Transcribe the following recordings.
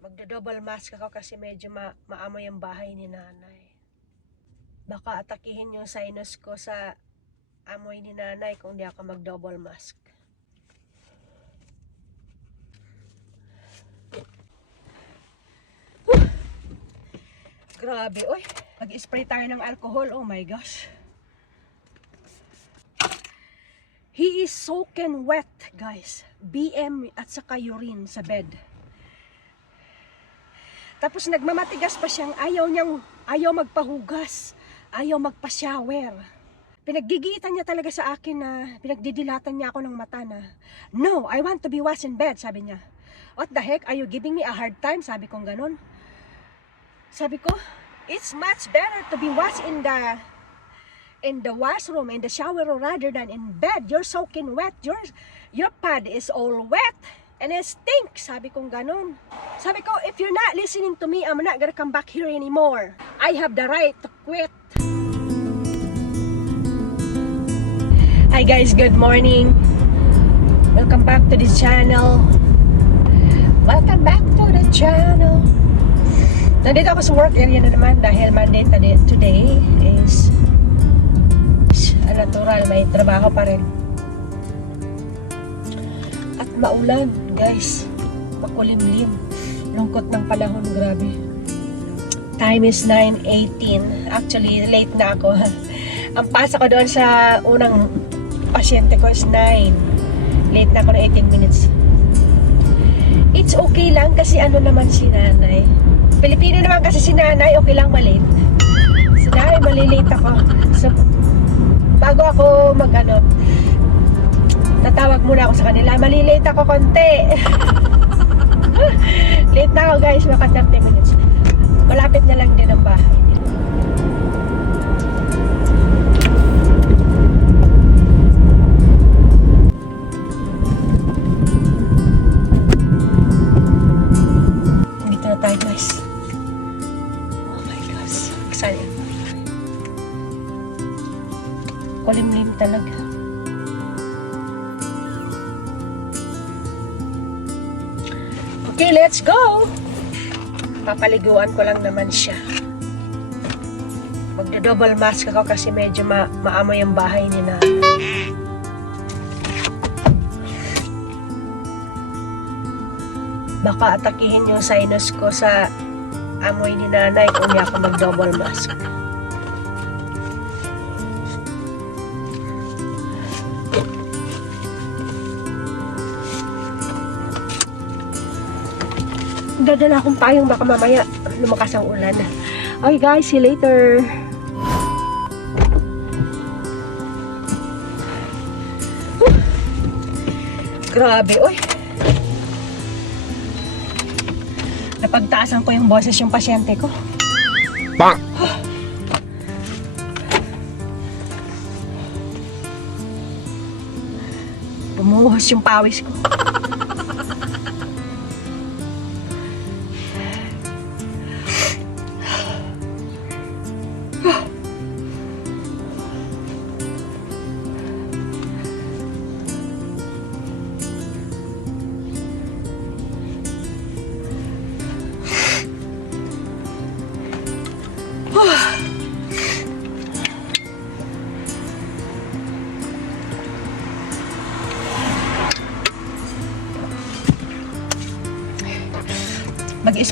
Magdo-double mask ako kasi medyo ma maamoy ang bahay ni nanay. Baka atakihin yung sinus ko sa amoy ni nanay kung di ako mag-double mask. Grabe, oy. Mag-spray tayo ng alcohol. Oh my gosh. He is soaking wet, guys. BM at saka urine sa bed. Tapos nagmamatigas pa siyang ayaw niyang, ayaw magpahugas, ayaw magpa-shower. Pinaggigitan niya talaga sa akin na pinagdidilatan niya ako ng mata na, No, I want to be washed in bed, sabi niya. What the heck, are you giving me a hard time? Sabi kong ganun. Sabi ko, it's much better to be washed in the in the washroom, in the shower rather than in bed. You're soaking wet. Your, your pad is all wet. And it stinks. Sabi kong ganun. Sabi ko, if you're not listening to me, I'm not gonna come back here anymore. I have the right to quit. Hi guys, good morning. Welcome back to this channel. Welcome back to the channel. Nandito ako sa work area na naman dahil Monday today, is natural, may trabaho pa rin. At maulan, guys. Makulimlim. Lungkot ng panahon, grabe. Time is 9.18. Actually, late na ako. Ang pasa ko doon sa unang pasyente ko is 9. Late na ako na 18 minutes. It's okay lang kasi ano naman si nanay. Pilipino naman kasi si nanay, okay lang malate. Si nanay, malilate ako. So, bago ako mag ano, tatawag muna ako sa kanila. Malilate ako konti. Late na ako guys, maka 30 minutes. Malapit na lang din ang bahay. Okay, let's go! Papaliguan ko lang naman siya. Magda-double mask ako kasi medyo ma maamoy ang bahay ni na. Baka atakihin yung sinus ko sa amoy ni nanay kung di ako mag-double mask. Dadala akong payong baka mamaya lumakas ang ulan. Okay guys, see you later. Grabe, oy. Napagtaasan ko yung boses yung pasyente ko. Bonk. Bumuhos yung pawis ko.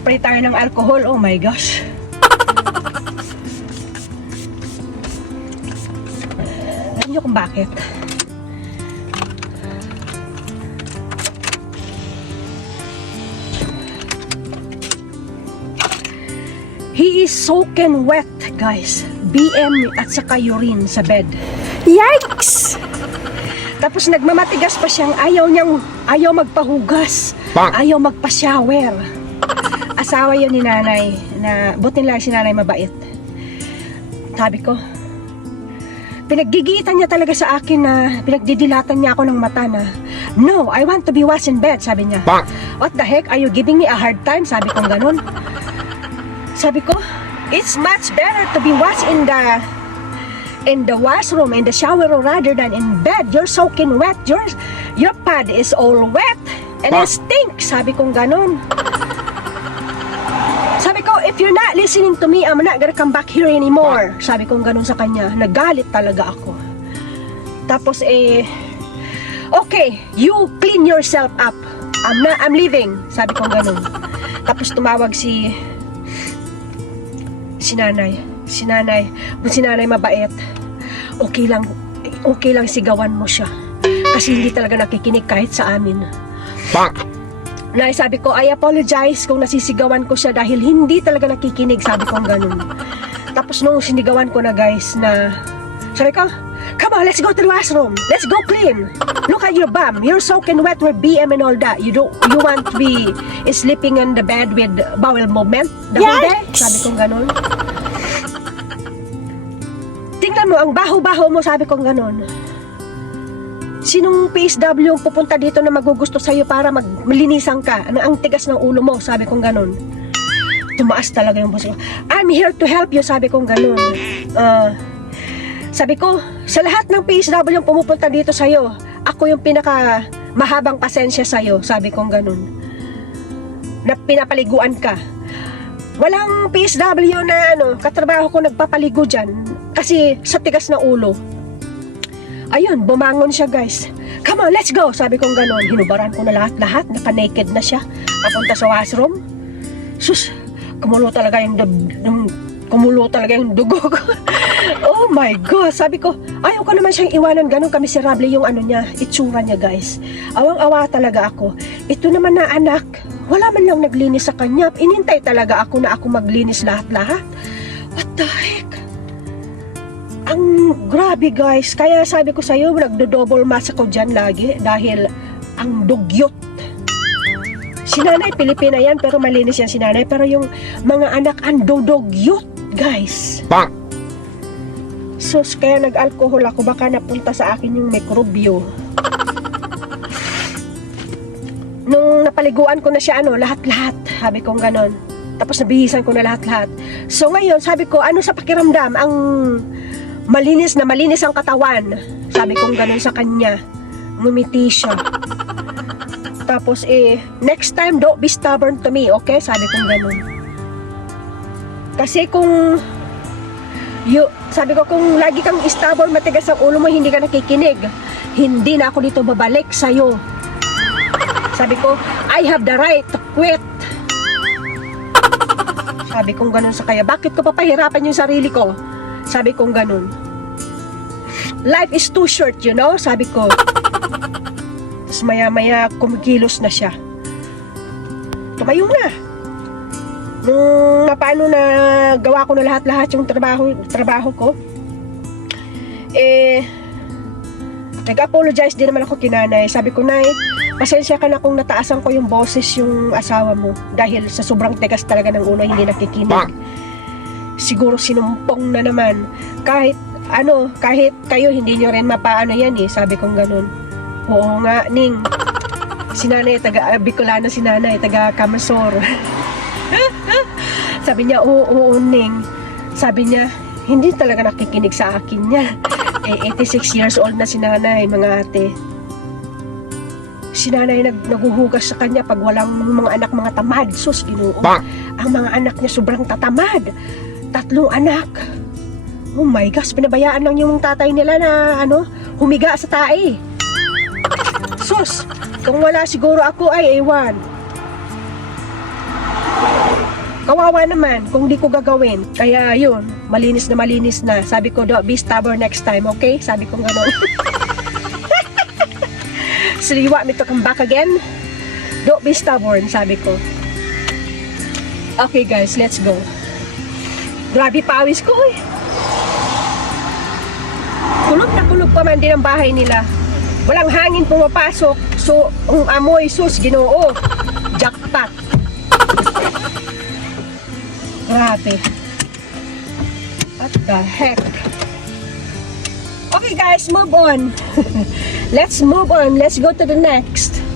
Mag-spray tayo ng alcohol. Oh my gosh. Alam niyo kung bakit? He is soaking wet, guys. BM at saka urine sa bed. Yikes! Tapos nagmamatigas pa siyang ayaw niyang ayaw magpahugas. Bonk. Ayaw magpa-shower. Asawa yun ni nanay na buti lang si nanay mabait. Sabi ko, pinaggigitan niya talaga sa akin na pinagdidilatan niya ako ng mata na No, I want to be washed in bed, sabi niya. Bonk. What the heck, are you giving me a hard time? Sabi kong ganun. Sabi ko, it's much better to be washed in the in the washroom, in the shower rather than in bed. You're soaking wet. Your, your pad is all wet. And it Bonk. stinks. Sabi kong ganun. If you're not listening to me, I'm not gonna come back here anymore. Sabi ko ganun sa kanya. Nagalit talaga ako. Tapos eh, okay, you clean yourself up. I'm not, I'm leaving. Sabi ko ganun. Tapos tumawag si si nanay. Si nanay. Si nanay mabait. Okay lang, okay lang sigawan mo siya. Kasi hindi talaga nakikinig kahit sa amin. Na sabi ko, I apologize kung nasisigawan ko siya dahil hindi talaga nakikinig. Sabi ko ganun. Tapos nung sinigawan ko na guys na, sabi ko, come on, let's go to the washroom. Let's go clean. Look at your bum. You're soaking wet with BM and all that. You don't, you want to be sleeping in the bed with bowel movement the whole day? Sabi ko ganun. Tingnan mo, ang baho-baho mo, sabi ko ganun. Sinong PSW ang pupunta dito na magugusto sa'yo para maglinisan ka? Ano ang tigas ng ulo mo? Sabi kong ganun. Tumaas talaga yung boss ko. I'm here to help you, sabi kong ganun. Ah, sabi ko, sa lahat ng PSW ang pumupunta dito sa'yo, ako yung pinaka mahabang pasensya sa'yo, sabi kong ganun. Na pinapaliguan ka. Walang PSW na ano, katrabaho ko nagpapaligo dyan kasi sa tigas na ulo. Ayun, bumangon siya guys. Come on, let's go! Sabi kong ganon. Hinubaran ko na lahat-lahat. Naka-naked na siya. Papunta sa washroom. Sus, kumulo talaga yung, dub- yung kumulo talaga yung dugo oh my God! Sabi ko, ayaw ko naman siyang iwanan. Ganon kamiserable yung ano niya, itsura niya guys. Awang-awa talaga ako. Ito naman na anak, wala man lang naglinis sa kanya. Inintay talaga ako na ako maglinis lahat-lahat. What the heck? Ang grabe guys, kaya sabi ko sa'yo, nagdo-double mask ako dyan lagi dahil ang dugyot. Si nanay, Pilipina yan, pero malinis yan si nanay. Pero yung mga anak, ang dudugyot, guys. Sus, kaya nag-alcohol ako, baka napunta sa akin yung mikrobyo. Nung napaliguan ko na siya, ano, lahat-lahat, sabi kong ganon. Tapos nabihisan ko na lahat-lahat. So ngayon, sabi ko, ano sa pakiramdam ang malinis na malinis ang katawan. Sabi kong ganun sa kanya. Ngumiti siya. Tapos eh, next time don't be stubborn to me, okay? Sabi kong ganun. Kasi kung you, sabi ko kung lagi kang stubborn, matigas ang ulo mo, hindi ka nakikinig. Hindi na ako dito babalik sa'yo. Sabi ko, I have the right to quit. Sabi kong ganun sa kaya, bakit ko papahirapan yung sarili ko? Sabi kong ganun. Life is too short, you know? Sabi ko. Tapos maya-maya kumikilos na siya. Tumayo na. Nung paano na gawa ko na lahat-lahat yung trabaho, trabaho ko, eh, nag-apologize din naman ako kinanay. Sabi ko, Nay, pasensya ka na kung nataasan ko yung boses yung asawa mo dahil sa sobrang tigas talaga ng ulo hindi nakikinig siguro sinumpong na naman. Kahit ano, kahit kayo hindi nyo rin mapaano yan eh. Sabi kong ganun. Oo nga, Ning. Si nanay, taga uh, Bicolana si nanay, taga Kamasor. Sabi niya, oo, oo, Ning. Sabi niya, hindi talaga nakikinig sa akin niya. Eh, 86 years old na si nanay, mga ate. Si nanay nag, naguhugas sa kanya pag walang mga anak, mga tamad. Sus, ginoo. Ang mga anak niya sobrang tatamad tatlong anak. Oh my gosh, pinabayaan lang yung tatay nila na ano, humiga sa tae. Sus, kung wala siguro ako ay ewan. Kawawa naman kung di ko gagawin. Kaya yun, malinis na malinis na. Sabi ko, don't be stubborn next time, okay? Sabi ko gano'n. so you want me to come back again? Don't be stubborn, sabi ko. Okay guys, let's go. Grabe pawis ko eh. Kulog na kulog pa man din ang bahay nila. Walang hangin pumapasok. So, ang amoy sus, ginoo. Jackpot. Grabe. What the heck? Okay guys, move on. Let's move on. Let's go to the next.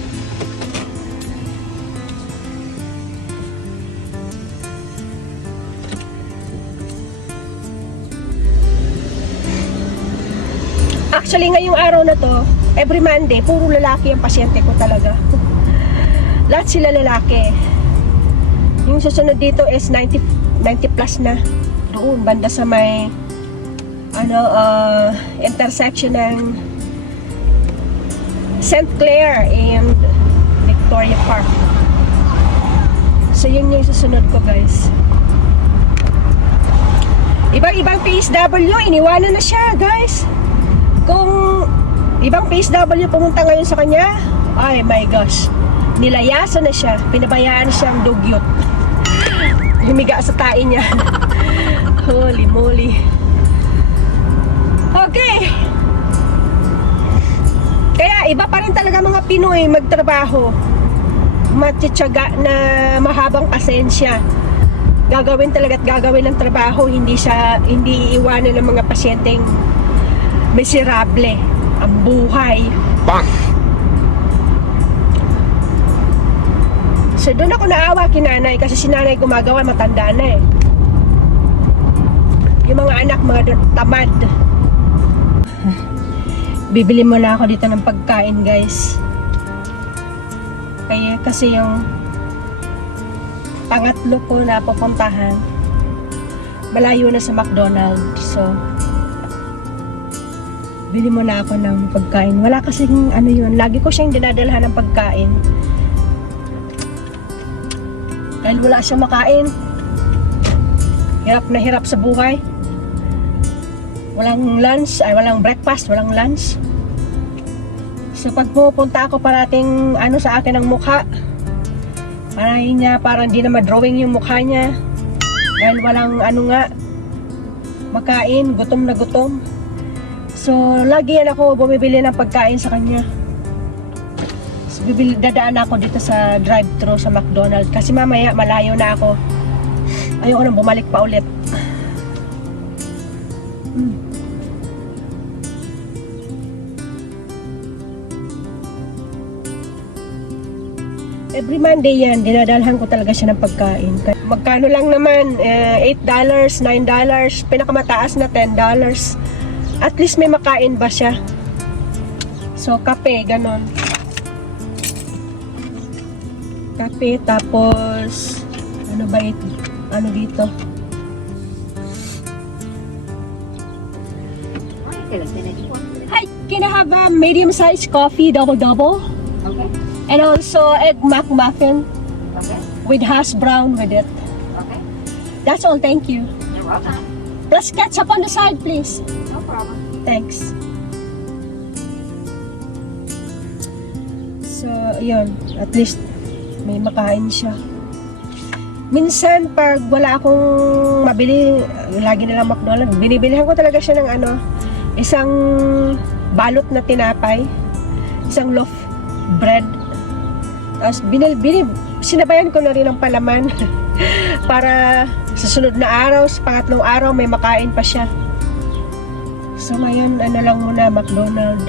Actually, ngayong araw na to, every Monday, puro lalaki ang pasyente ko talaga. Lahat sila lalaki. Yung susunod dito is 90, 90 plus na. Doon, banda sa may ano, uh, intersection ng St. Clair and Victoria Park. So, yun yung susunod ko, guys. Ibang-ibang PSW, iniwanan na siya, guys. Kung ibang PSW pumunta ngayon sa kanya, ay my gosh, nilayasan na siya, pinabayaan na siyang dugyot. Humiga sa tae niya. Holy moly. Okay. Kaya iba pa rin talaga mga Pinoy magtrabaho. Matitsaga na mahabang pasensya. Gagawin talaga at gagawin ng trabaho, hindi siya hindi iiwanan ng mga pasyenteng miserable ang buhay. Bang! So doon ako naawa kay nanay kasi si nanay gumagawa matanda na eh. Yung mga anak mga tamad. Bibili muna ako dito ng pagkain guys. Kaya kasi yung pangatlo ko na pupuntahan malayo na sa McDonald's. So bili muna ako ng pagkain. Wala kasing ano yun. Lagi ko siyang dinadalhan ng pagkain. Dahil wala siyang makain. Hirap na hirap sa buhay. Walang lunch, ay walang breakfast, walang lunch. So pag pupunta ako parating ano sa akin ang mukha. Parahin niya, parang di na ma-drawing yung mukha niya. Dahil walang ano nga, makain, gutom na gutom. So, lagi yan ako bumibili ng pagkain sa kanya. So, bibili, dadaan ako dito sa drive-thru sa McDonald's. Kasi mamaya, malayo na ako. Ayoko nang bumalik pa ulit. Hmm. Every Monday yan, dinadalhan ko talaga siya ng pagkain. Magkano lang naman, eh, $8, $9, pinakamataas na $10. At least may makain ba siya? So, kape, ganon. Kape, tapos, ano ba ito? Ano dito? Hi, can I have a medium-sized coffee, double-double? Okay. And also, egg McMuffin Okay. with hash brown with it. Okay. That's all, thank you. You're welcome. Plus ketchup on the side, please. No problem. Thanks. So, yun. At least, may makain siya. Minsan, pag wala akong mabili, lagi na lang McDonald's, binibilihan ko talaga siya ng ano, isang balot na tinapay, isang loaf bread. Tapos, binil, binil, sinabayan ko na rin ng palaman para sa sunod na araw, sa pangatlong araw, may makain pa siya. So ngayon, ano lang muna, McDonald.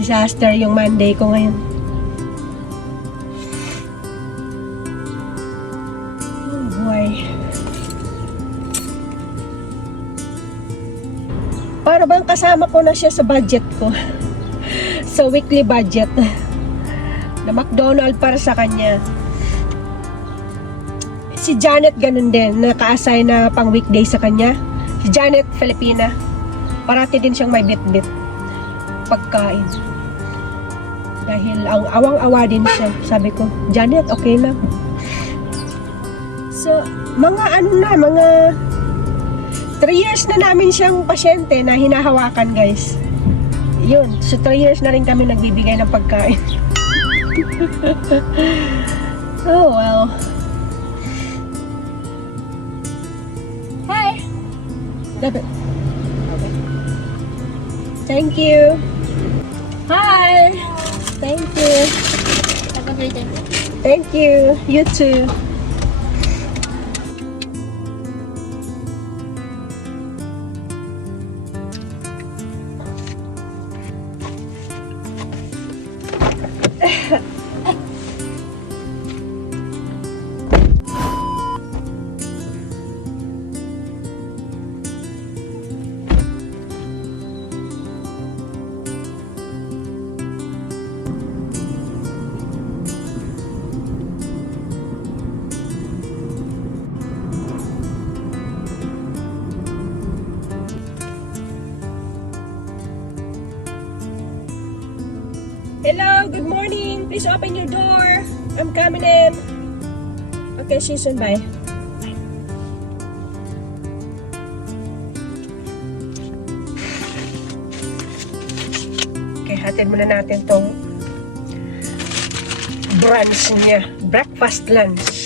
Disaster yung Monday ko ngayon. Oh boy. Para bang kasama ko na siya sa budget ko. sa weekly budget. Na McDonald para sa kanya si Janet ganun din, naka-assign na pang weekday sa kanya. Si Janet Filipina. Parati din siyang may bit-bit pagkain. Dahil aw awang-awa din siya. Sabi ko, Janet, okay lang. So, mga ano na, mga 3 years na namin siyang pasyente na hinahawakan, guys. Yun. So, 3 years na rin kami nagbibigay ng pagkain. oh, well. Hi. It. Okay. Thank you. Hi. Thank you. Have a great day. Thank you. You too. Hello, good morning. Please open your door. I'm coming in. Okay, she's on by. Okay, hatid muna natin tong brunch niya. Breakfast lunch.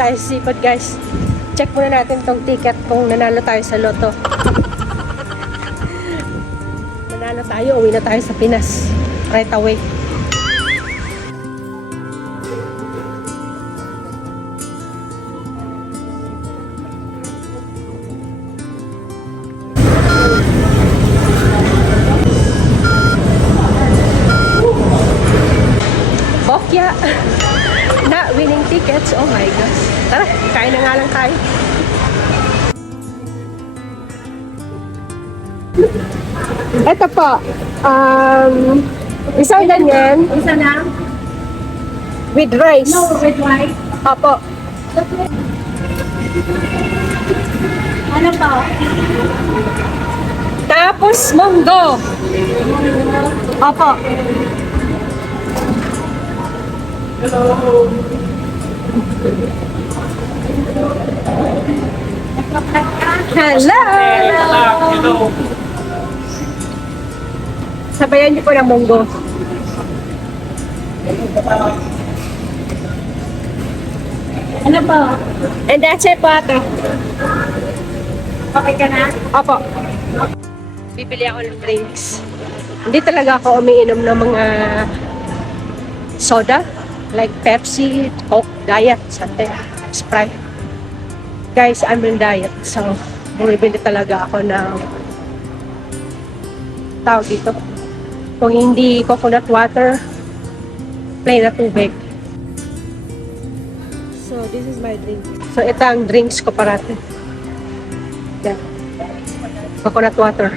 Tayo sa seafood guys. Check muna natin tong ticket kung nanalo tayo sa loto. Manalo tayo, uwi na tayo sa Pinas. Right away. Tickets. Oh my gosh. Tara, kain na nga lang tayo. Ito po, um, isang ganyan Isa lang? with rice. No, with white. Opo. Ano pa? Tapos munggo. Opo. Hello! Sabayan niyo po ng munggo. Ano pa? And that's it po ata. Okay ka na? Opo. Bibili ako ng drinks. Hindi talaga ako umiinom ng mga soda. Like Pepsi, Coke, Diet, something, Sprite. Guys, I'm in diet. So, bumibili talaga ako ng tawag dito. Kung hindi coconut water, plain na tubig. So, this is my drink. So, ito ang drinks ko parati. Yan. Coconut water.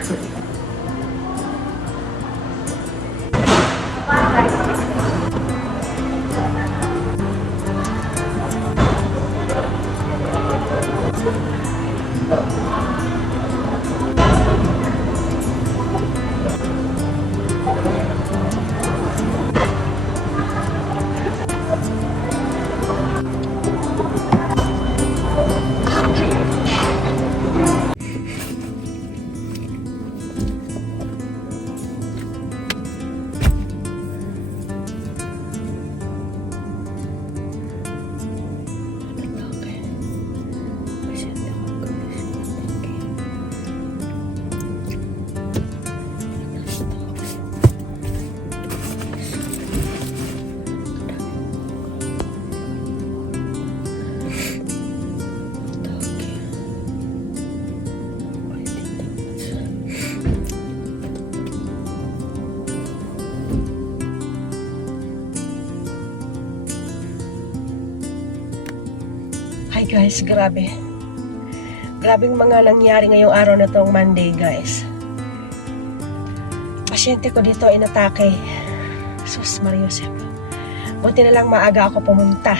Guys, grabe. Grabing mga nangyari ngayong araw na tong Monday guys. Pasyente ko dito inatake. Sus Mariosep. Buti na lang maaga ako pumunta.